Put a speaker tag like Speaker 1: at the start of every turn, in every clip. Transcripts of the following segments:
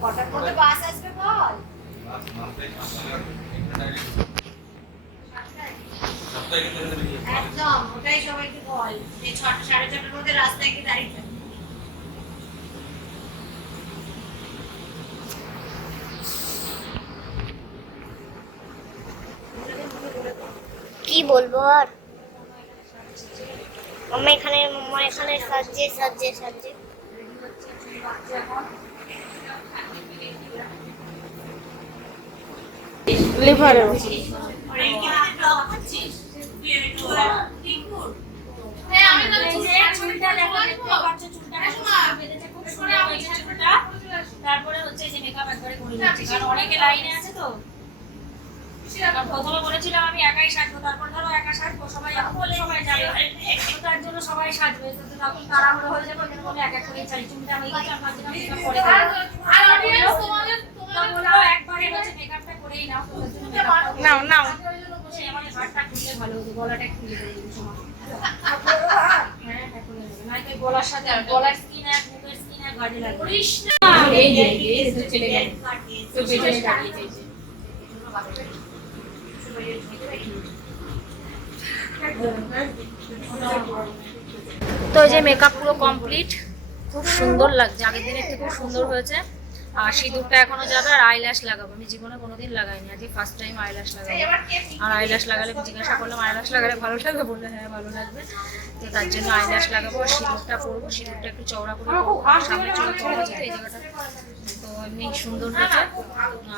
Speaker 1: কটার মধ্যে বাস আসবে বল? একদম, ওটাই সবাইকে বল ছটা, সাড়ে ছটার মধ্যে রাস্তায় গিয়ে দাঁড়িয়ে।
Speaker 2: কি বলব আর? মাম্মা এখানে মাম্মা এখানে সাজছে সাজছে সাজছে
Speaker 3: লিভারে
Speaker 4: তারপরে হচ্ছে যে মেকআপ একবারে করে নিচ্ছি কারণ অনেকে লাইনে আছে তো প্রথমে বলেছিলাম আমি একাই সাজবো তারপর ধরো একা সাজবো সবাই এখন বলে সবাই যাবে তো তার জন্য সবাই সাজবে তো তখন তাড়াহুড়ো হয়ে যাবে ওদের বলে এক এক করে চাই চুলটা হয়ে গেছে আমার জন্য মেকআপ করে একবারে হচ্ছে মেকআপটা নাও
Speaker 3: নাও
Speaker 4: তো। যে মেকআপ পুরো কমপ্লিট খুব সুন্দর লাগছে আগের দিনের থেকে খুব সুন্দর হয়েছে আর সিঁদুরটা এখনও যাবে আর আইল্যাশ লাগাবো। আমি জীবনে কোনোদিন লাগাইনি, আজকে ফার্স্ট টাইম আইল্যাশ লাগাবো। আর আইল্যাশ লাগালে জিজ্ঞাসা করলাম আইল্যাশ লাগালে ভালো লাগবে? বললে হ্যাঁ ভালো লাগবে। তো তার জন্য আইল্যাশ লাগাবো আর সিঁদুরটা পরবো। সিঁদুরটা একটু চওড়া করে সামনে চুল কম আছে তো এই জায়গাটা। তো এমনি সুন্দর হয়েছে।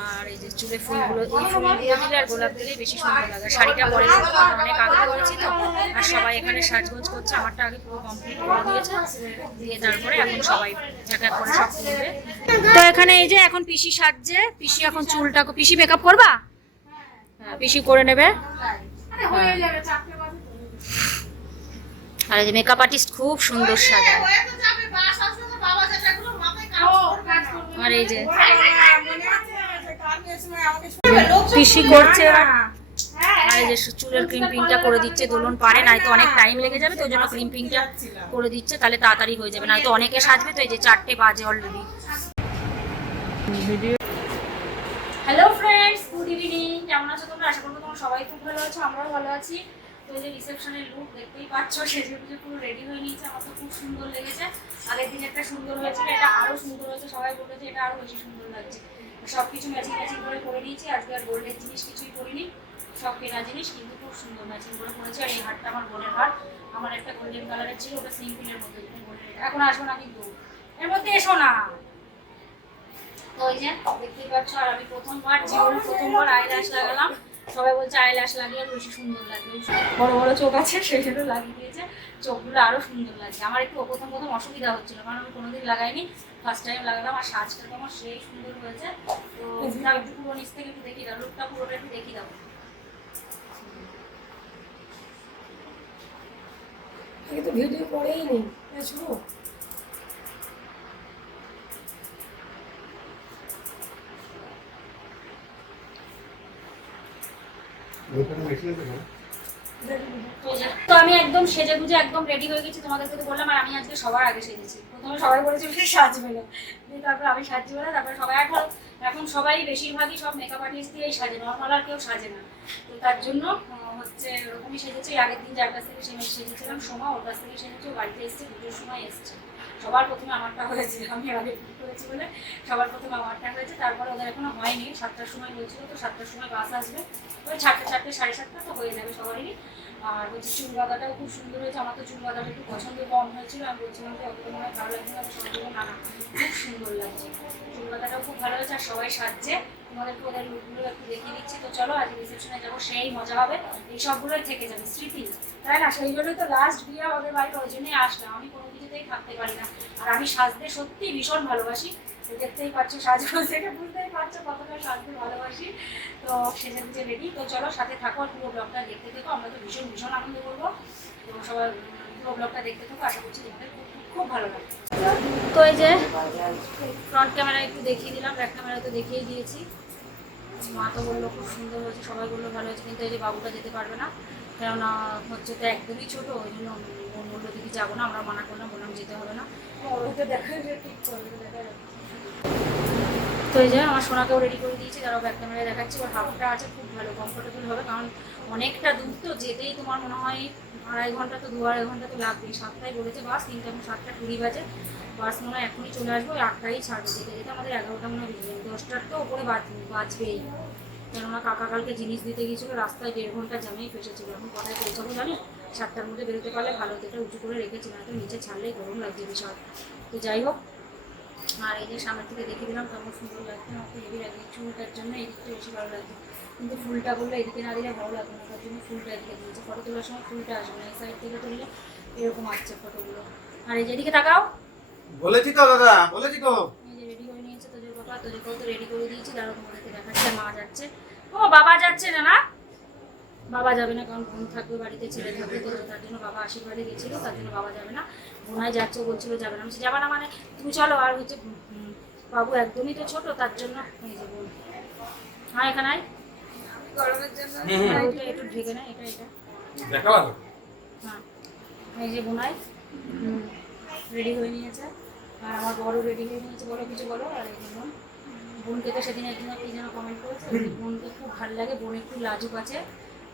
Speaker 4: আর এই যে চুলে ফুলগুলো, এই ফুলগুলো দিলে আর গোলাপ দিলে বেশি সুন্দর লাগে। শাড়িটা পরে অনেক আগে করেছি তো, আর সবাই এখানে সাজগোজ করছে। আমারটা আগে পুরো কমপ্লিট করে দিয়েছে। দিয়ে তারপরে এখন সবাই এক এক করে সব তো এখানে এই যে এখন পিসি সাজছে পিসি এখন চুলটা পিসি মেকআপ করবা? হ্যাঁ পিসি করে নেবে। আর এই যে মেকআপ আর্টিস্ট খুব সুন্দর সাজায় আর এই যে পিসি করছে। আর এই যে চুলের ক্রিম্পিংটা করে দিচ্ছে দোলন পারে নয়তো অনেক টাইম লেগে যাবে তো ওই জন্য ক্রিম্পিংটা করে দিচ্ছে তাহলে তাড়াতাড়ি হয়ে যাবে নয়তো অনেকে সাজবে তো এই যে চারটে বাজে already hello friends good evening কেমন আছো তোমরা? আশা করব তোমরা সবাই খুব ভালো আছো, আমরাও ভালো আছি। তো যে রিসেপশনের লুক দেখতেই পাচ্ছ, সেজে গুজে পুরো রেডি হয়ে নিয়েছে। আমার তো খুব সুন্দর লেগেছে। আগের দিন একটা সুন্দর হয়েছিল, এটা আরও সুন্দর হয়েছে। সবাই বলল যে এটা আরও বেশি সুন্দর লাগছে। সব ম্যাচিং ম্যাচিং করে করে নিয়েছি। আজকে আর গোল্ডের জিনিস কিছুই করিনি। সব কেনা জিনিস, কিন্তু খুব সুন্দর ম্যাচিং করে করেছি। আর এই হারটা আমার বোনের হার আমার একটা গোল্ডেন কালারের ছিল, ওটা সিম্পলের বোনের এটা। এখন আসব না কিন্তু এর মধ্যে এসো না। তো ওই যে, দেখতেই পাচ্ছ, আর আমি প্রথমবার, জীবনে প্রথমবার আইল্যাশ লাগালাম। সবাই বলছে আইল্যাশ লাগিয়ে বেশি সুন্দর লাগবে। বড় বড় চোখ আছে, সেই জন্য লাগিয়ে দিয়েছে। চোখগুলো আরও সুন্দর লাগছে। আমার একটু প্রথম প্রথম অসুবিধা হচ্ছিল, কারণ আমি কোনোদিন লাগাইনি। ফার্স্ট টাইম লাগালাম, আর সাজটা তো আমার সেই সুন্দর হয়েছে। তো একটু পুরো নিচ থেকে একটু দেখিয়ে দাও লুকটা পুরোটা একটু দেখিয়ে দাও।
Speaker 3: আগে তো ভিডিও করেই নেই শুনো?
Speaker 4: তো আমি একদম সেজে গুজে একদম রেডি হয়ে গেছি তোমাদেরকে সাথে বললাম, আর আমি আজকে সবার আগে সেজেছি। প্রথমে সবাই বলেছে সে সাজবে না। তারপর আমি সাজছি না, তারপরে সবাই এখন এখন সবাই বেশিরভাগই সব মেকআপ আর্টিস্ট দিয়েই সাজে নর্মাল আর কেউ সাজে না। তো তার জন্য হচ্ছে ওরকমই সেজেছি, আগের দিন যার কাছ থেকে সে সেজেছিলাম সোমা ওর কাছ থেকে সেজেছি বাড়িতে এসেছে, পুজোর সময় এসছে। সবার প্রথমে আমারটা হয়েছে, আমি আগে করেছি বলে? সবার প্রথমে আমারটা হয়েছে, তারপরে ওদের এখনও হয়নি, সাতটার সময় হয়েছিল তো, সাতটার সময় বাস আসবে। ওই সাতটা চারটে সাড়ে সাতটা তো হয়ে যাবে সবারই। আর বলছি চুল বাঁধাটাও খুব সুন্দর হয়েছে, আমার তো চুল বাঁধাটা একটু পছন্দ কম হয়েছিল, আমি বলছিলাম যে অত মনে হয় ভালো লাগছে না খুব সুন্দর লাগছে। চুল বাঁধাটাও খুব ভালো হয়েছে, আর সবাই সাজছে। তোমাদেরকে ওদের লুকগুলো একটু দেখিয়ে দিচ্ছি। তো চলো আজ রিসেপশনে যাব, সেই মজা হবে। এই সবগুলোই থেকে যাবে। স্মৃতি। তাই না? সেই জন্যই তো লাস্ট বিয়ে ওদের বাড়ির ওই জন্যই আসলাম। আমি কোনো কিছুতেই থাকতে পারি না। আর আমি সাজতে সত্যি ভীষণ ভালোবাসি। তো দেখতেই পাচ্ছ, সাজগোজ থেকে বুঝতেই পারছ কতটা সাজতে ভালোবাসি। তো সেজে গুজে রেডি। তো চলো, সাথে থাকো আর পুরো ব্লগটা দেখতে থেকো। আমরা তো ভীষণ ভীষণ আনন্দ করব। তো সবাই পুরো ব্লগটা দেখতে থাকো। আশা করছি তোমাদের খুব, খুব- খুব ভালো লাগবে। তো এই যে ফ্রন্ট ক্যামেরা একটু দেখিয়ে দিলাম ব্যাক ক্যামেরা তো দেখিয়ে দিয়েছি। মা তো বলল খুব সুন্দর হয়েছে সবাই বলল ভালো হয়েছে কিন্তু এই যে বাবুটা যেতে পারবে না কেননা হচ্ছে তো একদমই ছোটো ওই জন্য বলল দিদি যাব না আমরা মানা করলাম বললাম যেতে হবে না।
Speaker 3: তো
Speaker 4: এই যে আমার সোনাকেও রেডি করে দিয়েছি তারাও ব্যাক ক্যামেরায় দেখাচ্ছি ওর হাফটা আছে খুব ভালো কমফোর্টেবল হবে কারণ অনেকটা দূর তো যেতেই তোমার মনে হয় আড়াই ঘণ্টা তো দু আড়াই ঘণ্টা তো লাগবেই। সাতটায় বলেছে বাস তিনটে এখন সাতটা কুড়ি বাজে। বাস মনে হয় এখনই চলে আসব আটটাই ছাড়বে। যেতে যেতে আমাদের এগারোটা মনে হয় দশটার তো ওপরে বাঁচবেই কেননা কাকা কালকে জিনিস দিতে গিয়েছিল, রাস্তায় দেড় ঘণ্টা জ্যামেই ফেসেছিল। এখন কোথায় পৌঁছাবো জানি? সাতটার মধ্যে বেরোতে পারলে ভালো হতো এটা উঁচু করে রেখেছি না তো নিচে ছাড়লেই গরম লাগছে বিশাল। তো যাই হোক, আর এই যে সামনে থেকে দেখে দিলাম, কেমন সুন্দর লাগছে, আমার তো হেভি লাগে। চুলটার জন্য এদিকটা বেশি ভালো লাগছে। কিন্তু ফুলটা বললে এদিকে না দিলে ভালো লাগবে না, তার জন্য ফুলটা এদিকে দিয়েছে। ফটো তোলার সময় ফুলটা আসবে না, এই সাইড থেকে তুললে এরকম আসছে ফটোগুলো। আর এই যেদিকে তাকাও।
Speaker 5: বলেছি তো দাদা বলেছি তো।
Speaker 4: এই রেডি করে নিয়েছে তোদের বাবা তোদেরকেও তো রেডি করে দিয়েছি দাঁড়াও তোমাদেরকে দেখাচ্ছে মা যাচ্ছে। ও বাবা যাচ্ছে না না? বাবা যাবে না কারণ বোন থাকবে বাড়িতে ছেলে থাকবে তো তার জন্য বাবা আশীর্বাদে গেছিল তার জন্য বাবা যাবে না। বোনাই যাচ্ছে বলছিল যাবে না। আমি যাবে না মানে তুমি চলো আর হচ্ছে বাবু একদমই তো ছোট তার জন্য এই যে বোন হ্যাঁ এখানে আয়। হ্যাঁ, একটু ঢেকে নেয় এটা এটা।
Speaker 5: দেখা
Speaker 4: হ্যাঁ এই যে বোনাই রেডি হয়ে নিয়েছে। আর আমার বড় রেডি হয়ে নিয়েছে বলো কিছু বলো? আর এই যে বোনকে তো সেদিন একদিন কি যেন কমেন্ট করেছে। বোনকে খুব ভালো লাগে বোন একটু লাজুক আছে।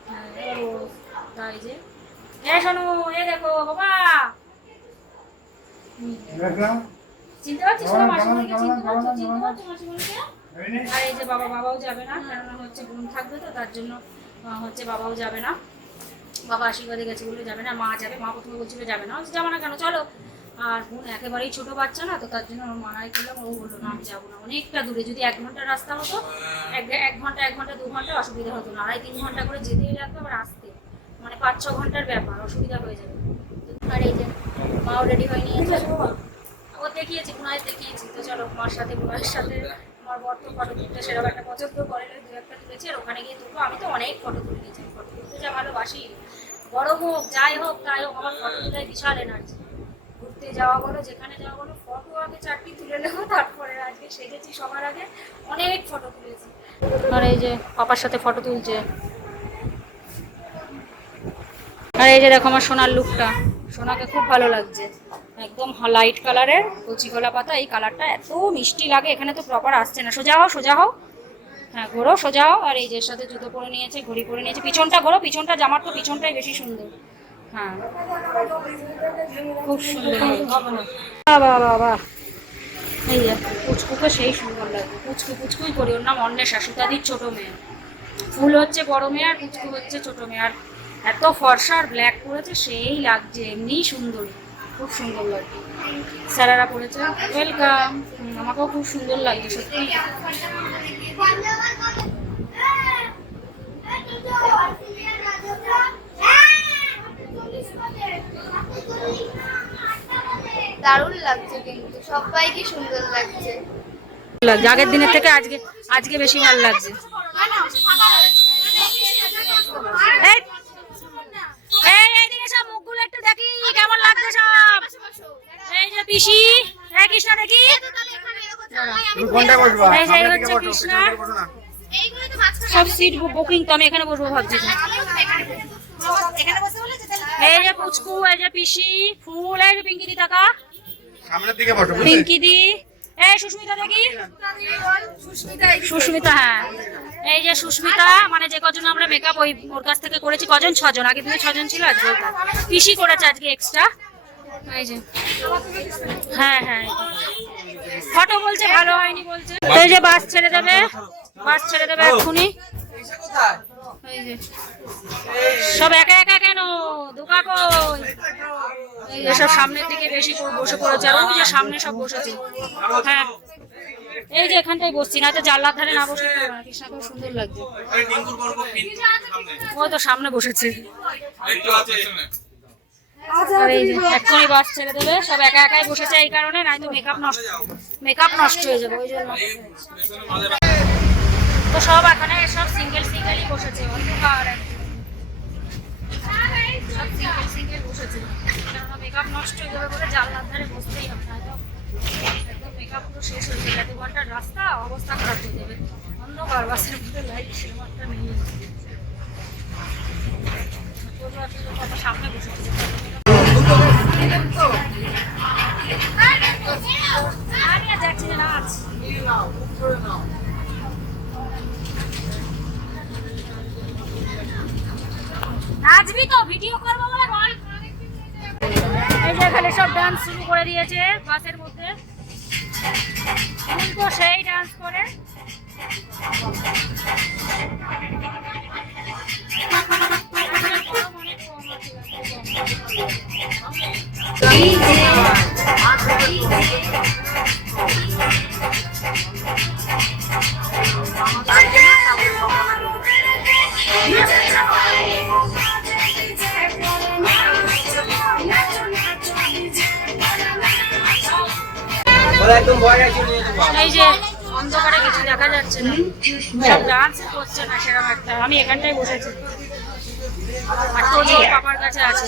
Speaker 4: হ্যাঁ, ও তাই যে। এ শোনো এ দেখো বাবা! চিনতে পারছিস না মাসিমণিকে চিনতে পারছ চিনতে পারছ মাসিমণিকে? আর এই যে বাবা বাবাও যাবে না কেননা হচ্ছে বোন থাকবে তো তার জন্য হচ্ছে বাবাও যাবে না। বাবা আশীর্বাদে গেছে বলে যাবে না মা যাবে মা প্রথমে বলছিল যাবে না। যাব না কেন? চলো। আর একেবারেই ছোট বাচ্চা না তো তার জন্য ওর মানাই করলাম ও বলল না আমি যাব না। অনেকটা দূরে যদি এক ঘণ্টা রাস্তা হতো এক এক ঘণ্টা এক ঘণ্টা দু ঘণ্টা অসুবিধা হতো না। আড়াই তিন ঘণ্টা করে যেতেই লাগবে আবার আসতে। মানে পাঁচ ছ ঘণ্টার ব্যাপার অসুবিধা হয়ে যাবে। আর এই যে মাও রেডি হয়ে নিয়েছে ও দেখিয়েছি বুনাই দেখিয়েছি। তো চলো মার সাথে বুনাইয়ের সাথে আমার বর তো ফটো তুলতে সেরকম একটা পছন্দ করে দু একটা তুলেছি। আর ওখানে গিয়ে তুলবো আমি তো অনেক ফটো তুলে নিয়েছি। ফটো তুলতে যা ভালোবাসি। গরম হোক যাই হোক তাই হোক আমার ফটো তুলে বিশাল এনার্জি ঘুরতে যাওয়া বলো যেখানে যাওয়া বলো ফটো আগে চারটি তুলে নেব, তারপরে আজকে সেজেছি সবার আগে। অনেক ফটো তুলেছি। আর এই যে পাপার সাথে ফটো তুলছে। আর এই যে দেখো আমার সোনার লুকটা সোনাকে খুব ভালো লাগছে। একদম লাইট কালারের কচি কলা পাতা, এই কালারটা এত মিষ্টি লাগে, এখানে তো প্রপার আসছে না। সোজা হও সোজা হও। হ্যাঁ ঘোরো, সোজা হও। আর এই যে সাথে জুতো পরে নিয়েছে, ঘড়ি পরে নিয়েছে। পিছনটা ঘোরো, পিছনটা জামার তো পিছনটাই বেশি সুন্দর। হ্যাঁ। খুব সুন্দর বাহ বাহ বাহ এই পুচকুকে সেই সুন্দর লাগে। পুচকু পুচকুই করি। ওর নাম অন্বেষা সুতাদির ছোট মেয়ে। ফুল হচ্ছে বড় মেয়ে আর পুচকু হচ্ছে ছোট মেয়ে। আর এত ফর্সা আর ব্ল্যাক করেছে সেই লাগছে। এমনিই সুন্দরী। খুব সুন্দর লাগছে স্যারারা পড়েছে ওয়েলকাম আমাকেও খুব সুন্দর লাগছে সত্যি।
Speaker 2: দারুণ লাগছে কিন্তু সবাইকে সুন্দর লাগছে।
Speaker 4: লাগছে। আগের দিনের থেকে আজকে আজকে বেশি ভালো লাগছে। সব মুখগুলো একটু দেখি কেমন লাগছে সব? এই যে পিসি এই কৃষ্ণা দেখি।
Speaker 5: তুমি কোনটায় বসবা।
Speaker 4: এই যে
Speaker 5: সামনের
Speaker 4: হচ্ছে
Speaker 5: দিকে বসো
Speaker 4: কৃষ্ণা।
Speaker 5: পেছনের দিকে বসো না।
Speaker 4: সব সিট বুকিং তো আমি এখানে বসবো ভাবছি। এই যে পুচকু এই যে পিসি ফুল এই যে পিঙ্কি দি টাকা
Speaker 5: সামনের দিকে বসো
Speaker 4: পিঙ্কি দি এই সুস্মিতা দেখি। সুস্মিতা হ্যাঁ। এই যে সুস্মিতা মানে যে কজন আমরা মেকআপ ওই ওর কাছ থেকে করেছি কজন? ছজন। আগে থেকে ছজন ছিল আজকে পিসি করেছে আজকে এক্সট্রা এই যে। হ্যাঁ হ্যাঁ। ফটো বলছে ভালো হয়নি বলছে। এই যে বাস ছেড়ে দেবে। বাস ছেড়ে দেবে এক্ষুনি। যে সব একা একা কেন? দোকা কই? এই যে সব সামনের দিকে বেশি বসে পড়েছে আর ওই যে সামনে সব বসেছে। হ্যাঁ। এই যে এখানটায় বসছি না তো জানলার ধারে না বসে খুব সুন্দর লাগছে। ও তো সামনে বসেছে। আর এক্ষুনি বাস ছেড়ে দেবে সব একা একাই বসেছে এই কারণে নাই তো মেকআপ নষ্ট মেকআপ নষ্ট হয়ে যাবে ওই জন্য। তো সব এখানে সব সিঙ্গেল সিঙ্গেলই বসেছে একদম। সব সিঙ্গেল সিঙ্গেল বসেছে। কেননা মেকআপ নষ্ট হয়ে যাবে বলে ধারে বসতেই হবে না একদম মেকআপ পুরো শেষ হয়ে যাবে। দু রাস্তা, অবস্থা অন্ধকার, বাসের মধ্যে লাইট সিনেমাটা আছে সামনে বসেছে আমি আর যাচ্ছি না না নাচবি তো ভিডিও করব বলে বল। এই যে এখানে সব ডান্স শুরু করে দিয়েছে বাসের মধ্যে। তো সেই ডান্স করে। এই যে অন্ধকারে কিছু দেখা যাচ্ছে না। সব ডান্স করছে না সেরকম একটা। বসেছি। আর তোজো পাপার কাছে আছে।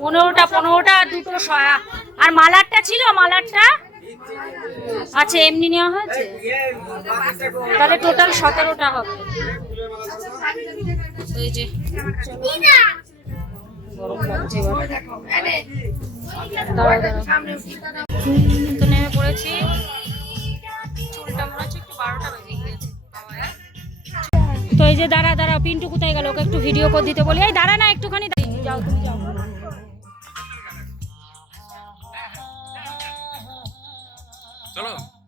Speaker 4: পনেরোটা পনেরোটা আর দুটো আর মালারটা ছিল, মালারটা? আচ্ছা এমনি নেওয়া হয়েছে? তাহলে টোটাল সতেরোটা হবে। তো নেমে পড়েছি। গিয়েছে তো এই যে দাঁড়া দাঁড়া, পিন্টু কোথায় গেল? ওকে একটু ভিডিও করে দিতে বলি। এই দাঁড়া না, একটুখানি যাও, তুমি যাও।
Speaker 5: চলো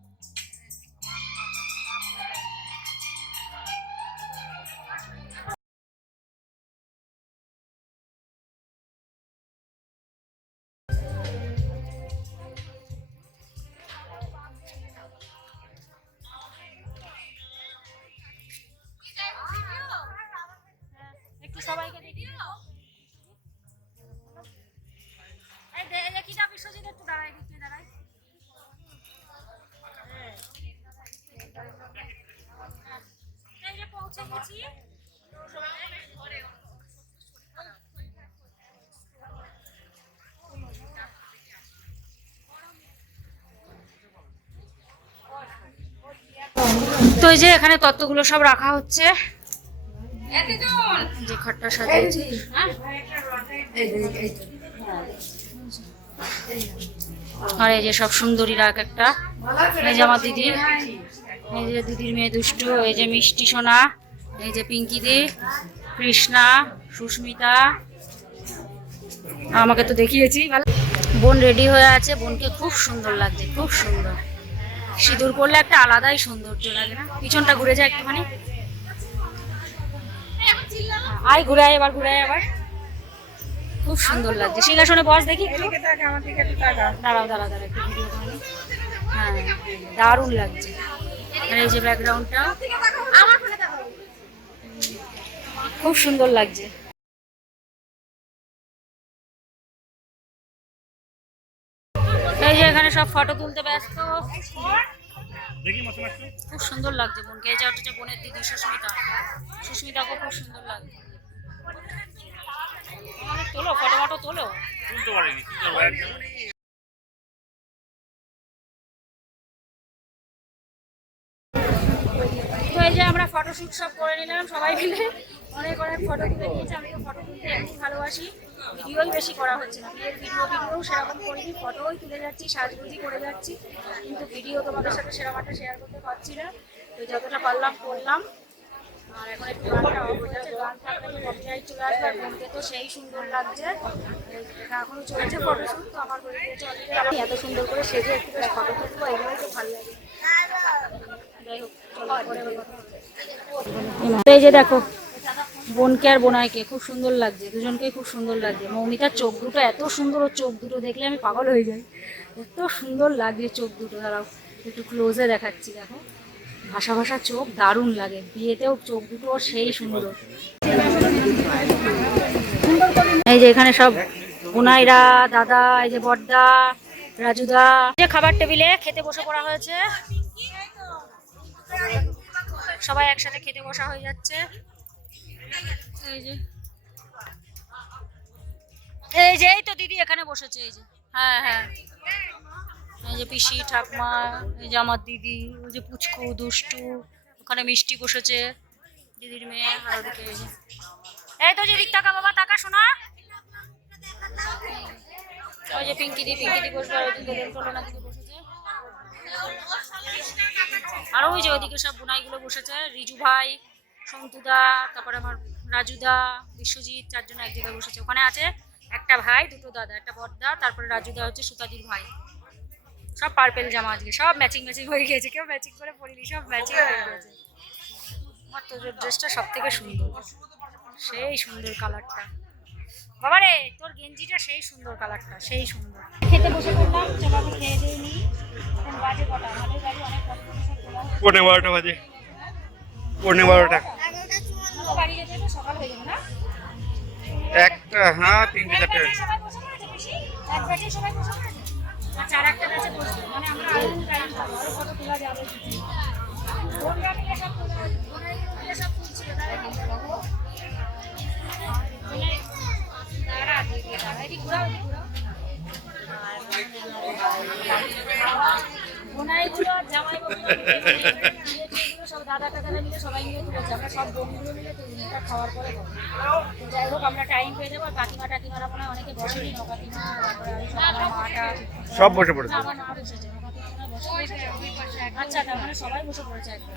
Speaker 4: তো এই যে এখানে তত্ত্বগুলো সব রাখা হচ্ছে। যে খাটটা সাজিয়েছি? আর এই যে সব সুন্দরী রাখ একটা। এই যে আমার দিদি এই যে দিদির মেয়ে দুষ্টু এই যে মিষ্টি সোনা এই যে পিঙ্কি দি কৃষ্ণা সুস্মিতা। আমাকে তো দেখিয়েছি ভালো। বোন রেডি হয়ে আছে বোনকে খুব সুন্দর লাগছে খুব সুন্দর। সিঁদুর করলে একটা আলাদাই সৌন্দর্য লাগে না? পিছনটা ঘুরে যায় একটুখানি। আয় ঘুরে আয় এবার ঘুরে আয় আবার খুব সুন্দর লাগছে। সিংহাসনে বস দেখি দাঁড়াও দাঁড়াও দাঁড়াও একটু ভিডিও হ্যাঁ দারুণ লাগছে। আর এই যে ব্যাকগ্রাউন্ডটা খুব সুন্দর লাগছে। এখানে সব ফটো তুলতে ব্যস্ত। খুব সুন্দর লাগছে বোনকে এই যে হচ্ছে বোনের দিদি সুস্মিতা। সুস্মিতাকে খুব সুন্দর লাগছে। তোলো ফটো ফটো তোলো।
Speaker 5: তুলতে পারিনি
Speaker 4: এই যে আমরা ফটোশুট সব করে নিলাম সবাই মিলে। অনেক অনেক ফটো তুলে নিয়েছি আমি তো ফটো তুলতে এমনি ভালোবাসি। ভিডিওই বেশি করা হচ্ছে না। বিয়ের ভিডিও ভিডিও সেরকম করিনি ফটোই তুলে যাচ্ছি, সাজগুজি করে যাচ্ছি। কিন্তু ভিডিও তোমাদের সাথে সেরকম একটা শেয়ার করতে পারছি না। তো যতটা পারলাম, করলাম। চলে আসবে, আর তো সেই সুন্দর লাগছে। এখনও চলছে আমি এত সুন্দর করে সেজে একটু ফটো তুলবো, এগুলোই তো ভালো লাগে। এই যে দেখো বোনকে আর বোনাইকে, খুব সুন্দর লাগছে, দুজনকেই খুব সুন্দর লাগছে। মৌমিতার চোখ দুটো এত সুন্দর, ওর চোখ দুটো দেখলে আমি পাগল হয়ে যাই। এত সুন্দর লাগছে চোখ দুটো, দাঁড়াও, একটু ক্লোজে দেখাচ্ছি, দেখো। ভাষা ভাষা চোখ দারুণ লাগে, বিয়েতেও চোখ দুটো ওর সেই সুন্দর। এই যে এখানে সব বোনাইরা, দাদা, এই যে বড়দা রাজুদা। যে খাবার টেবিলে খেতে বসে পড়া হয়েছে, সবাই একসাথে খেতে বসা হয়ে যাচ্ছে। এই যে, এই তো দিদি এখানে বসেছে, এই যে। হ্যাঁ হ্যাঁ। এই যে পিসি, ঠাকমা, এই যে আমার দিদি, ওই যে পুচকু, দুষ্টু, ওখানে মিষ্টি বসেছে, দিদির মেয়ে, আর ওদিকে এই যে। এই তো যে দিক টাকা বাবা টাকা শোনা। ওই যে পিঙ্কি দি পিঙ্কি দি বসবে, আর তুলনা দিদি বসেছে। আর ওই যে ওইদিকে সব বুনাইগুলো বসেছে, রিজু ভাই সন্তুদা তারপরে আমার রাজুদা বিশ্বজিৎ চারজন এক জায়গায় বসেছে। ওখানে আছে একটা ভাই দুটো দাদা একটা বড়দা তারপরে রাজুদা হচ্ছে সুতাদির ভাই। সব পার্পেল জামা আজকে সব ম্যাচিং ম্যাচিং হয়ে গিয়েছে কেউ ম্যাচিং করে পরিনি সব ম্যাচিং হয়ে গেছে। আমার তো ড্রেসটা সব থেকে সুন্দর। সেই সুন্দর কালারটা বাবা রে তোর গেঞ্জিটা সেই সুন্দর কালারটা সেই সুন্দর। খেতে বসে পড়লাম চলো আমি খেয়ে দিয়ে নিই এখন বাজে কটা? আমাদের বাড়ি অনেক হয়েছে।
Speaker 5: বারোটা বাজে। পৌনে বারোটা
Speaker 4: হয়ে
Speaker 5: একটা হ্যাঁ তিনটে চারটে
Speaker 4: ব্যাচে দিদি, জামাইবাবুগুলো মিলে, সবাই মিলে তুলেছি আমরা সব বন্ধুগুলো মিলে তুলি এটা খাওয়ার পরে তো যাই হোক আমরা টাইম পেয়ে যাব আর কাকিমা টাকিমারা মনে অনেকে বসেনি ন কাকিমা তারপরে সব মাটা
Speaker 5: সব বসে পড়েছে।
Speaker 4: আমার মা বসেছে ন কাকিমা বসে পড়েছে। আচ্ছা তার মানে সবাই বসে পড়েছে একদম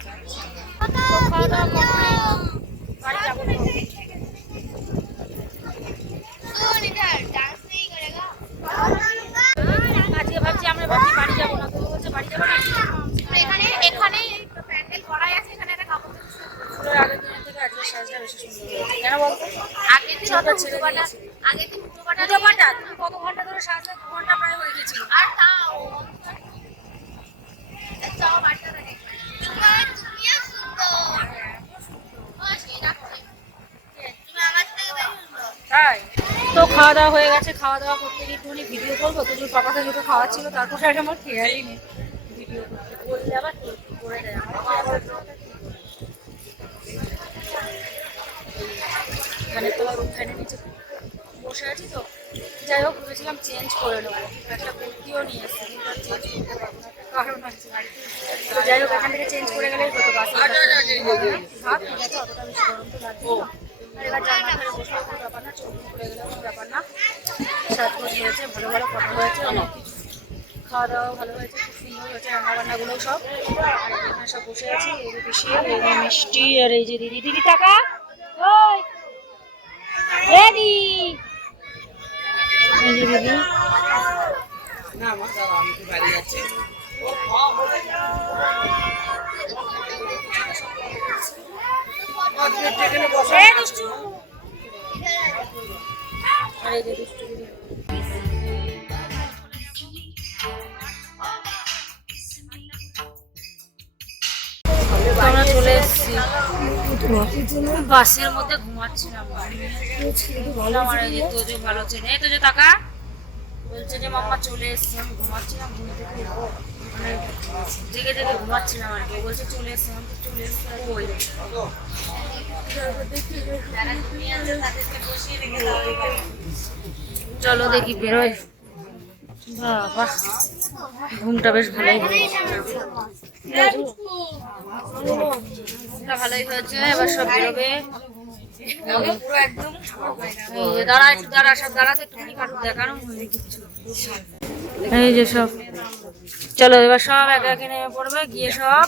Speaker 4: খাওয়া দাওয়া করে বাড়ি যাব। দুটো খাওয়াচ্ছিল তারপরে আর আমার খেয়ালই নেই। ভিডিও করতে। আবার করে দেয়? মানে তো রুম নিচে বসে আছি তো। যাই হোক ভেবেছিলাম চেঞ্জ করে নেব। একটা কুর্তিও নিয়ে এসেছি কিন্তু আর চেঞ্জ করতে পারব না। কারণ আছে। তো যাই হোক এখান থেকে চেঞ্জ করে গেলেই হতো বাসে ভাব ঠিক আছে অতটা বেশি গরম তো লাগবে এবার বসে কোনো ব্যাপার না চোখ খুলে গেলে কোনো ব্যাপার না। সাজগোজ হয়েছে ভালো ভালো কথা হয়েছে অনেক খাওয়া দাওয়া ভালো হয়েছে খুব সুন্দর হয়েছে রান্না বান্নাগুলো সব। আর এখানে সব বসে আছি এই যে পিসি এই যে মিষ্টি আর এই যে দিদি। দিদি টাকা! ওই! রেডি! এই যে দিদি। এই দুষ্টু। আর এই যে দুষ্টু চলে এসেছি। বাসের মধ্যে ঘুমাচ্ছিলাম তোজো ভালো এই তোজো বলছে যে, মাম্মা চলে এসছি। আমি ঘুমাচ্ছিলাম, ঘুম থেকে মানে জেগে জেগে ঘুমাচ্ছিলাম আর কি। বলছে, চলে এসছি। আমি চলে এসছি? চলো দেখি বেরোয় বাবা ঘুমটা বেশ ভালোই ঘুমটা ভালোই হয়েছে এবার সব বেরোবে। এই যে দাঁড়া একটু দাঁড়া সব দাঁড়াতে একটুখানি কাটুক দেখানো এই যে সব। চলো এবার সব একে একে নেমে পড়বে গিয়ে সব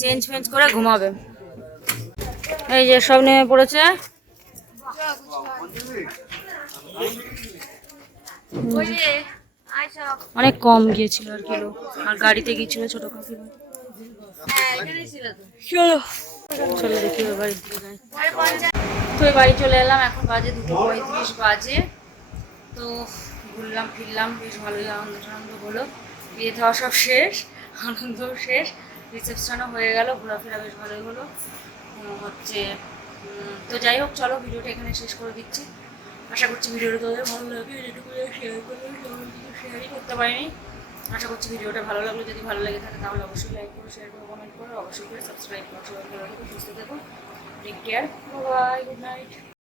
Speaker 4: চেঞ্জ ফেঞ্জ করে ঘুমাবে। এই যে সব নেমে পড়েছে। অনেক কম গিয়েছিল আর কি লোক। আর গাড়িতে গিয়েছিল ছোট কাকিমা। চলো। চলো দেখি বাড়ির তো বাড়ি চলে এলাম, এখন বাজে দুটো পঁয়ত্রিশ বাজে। তো ঘুরলাম, ফিরলাম, বেশ ভালোই আনন্দ টানন্দ হলো। বিয়ে দেওয়া সব শেষ, আনন্দও শেষ। রিসেপশনও হয়ে গেল, ঘোরাফেরা বেশ ভালোই হলো। হচ্ছে তো যাই হোক, চলো ভিডিওটা এখানে শেষ করে দিচ্ছি। আশা করছি ভিডিওটা তোমাদের ভালো লাগে যেটুকু শেয়ার করলে শেয়ারই করতে পারিনি। আশা করছি ভিডিওটা ভালো লাগল। যদি ভালো লাগে থাকে তাহলে অবশ্যই লাইক করো শেয়ার করো কমেন্ট করো। অবশ্যই করে সাবস্ক্রাইব করো। সবাই ভালো থেকো, সুস্থ থেকো। Take care bye good night